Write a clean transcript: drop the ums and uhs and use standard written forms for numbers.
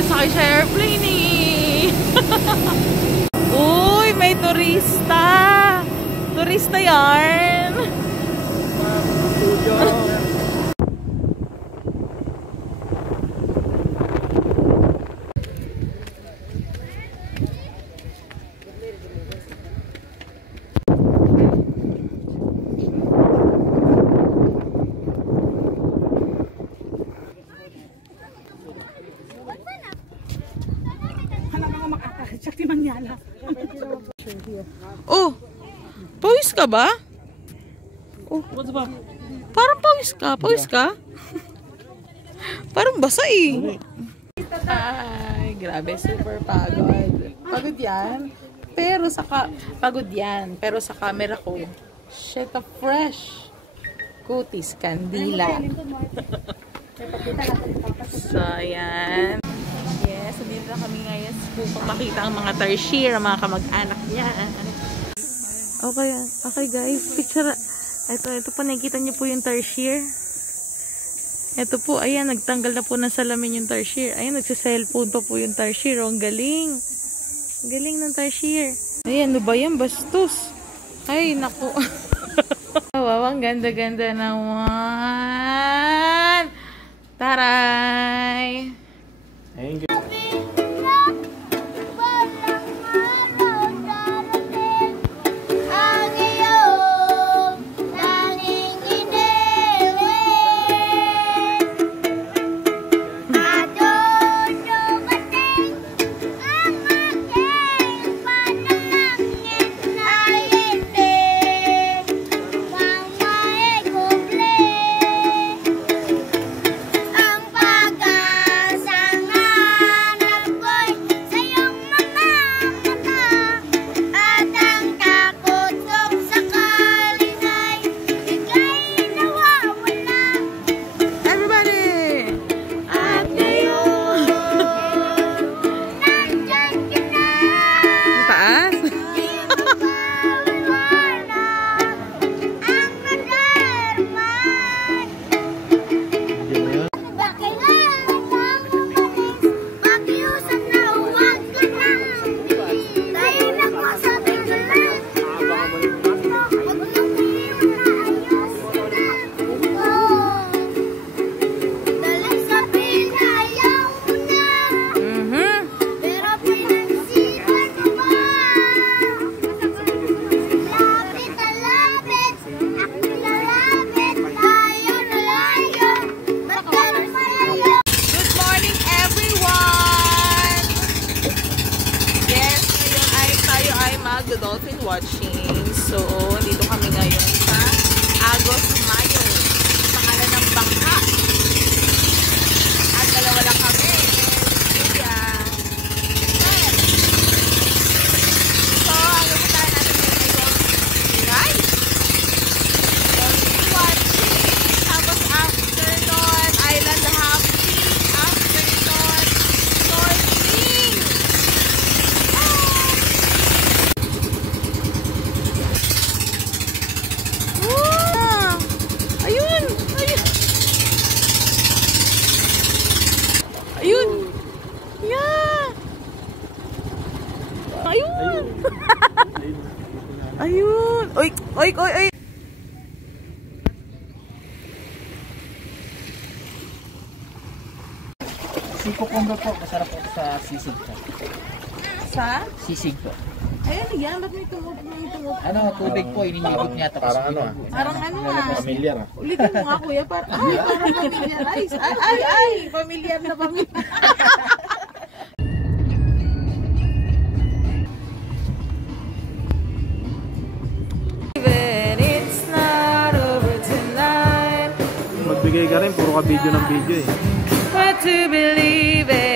sakay sa airplane eh. Uy, may turista. Turista yarn. Oh, pawis ka ba? Oh, parang pawis ka. Pawis ka? Parang basa eh. Ay, grabe. Super pagod. Pagod yan. Pero pagod yan. Pero sa camera ko, shit of fresh. Kutis, kandila. So, ayan. Yes, dito na kami ngayon upang makita ang mga tarsier, ang mga kamag-anak niya. Okay guys, picture. Ito po, nakikita niyo po yung tarsier. Ito po, ayan, nagtanggal na po ng salamin yung tarsier. Ayan, nagsa-cellphone pa po yung tarsier. Oh, ang galing. Galing ng tarsier. Ayan, ano ba yan? Bastos. Ay, naku. Wow, ang ganda-ganda naman. Taray! Ayun. Dolphin watching. So, dito kami ngayon sa Agos Mayo. Pangalan ng bangka. At dalawa lang kami. Kuya. So, ano po tayo natin ngayon? Guys! Dolphin watching. Tapos after nun, island hopping. After nun, snorkeling. Ayun. Oy, oy, oy, oy. Siko Kondo po, masarap po sa sisig po. Sa? Sisig po. Ayun, yan. Ba't may tungod? Ano, tubig po, ininibot niya. Parang ano ah. Parang ano ah. Pamilyar ah. Ulitin mo nga kuya. Parang pamilyar. Ay, pamilyar na pamilyar. Magbigay ka rin, puro ka video ng video eh. What to believe in.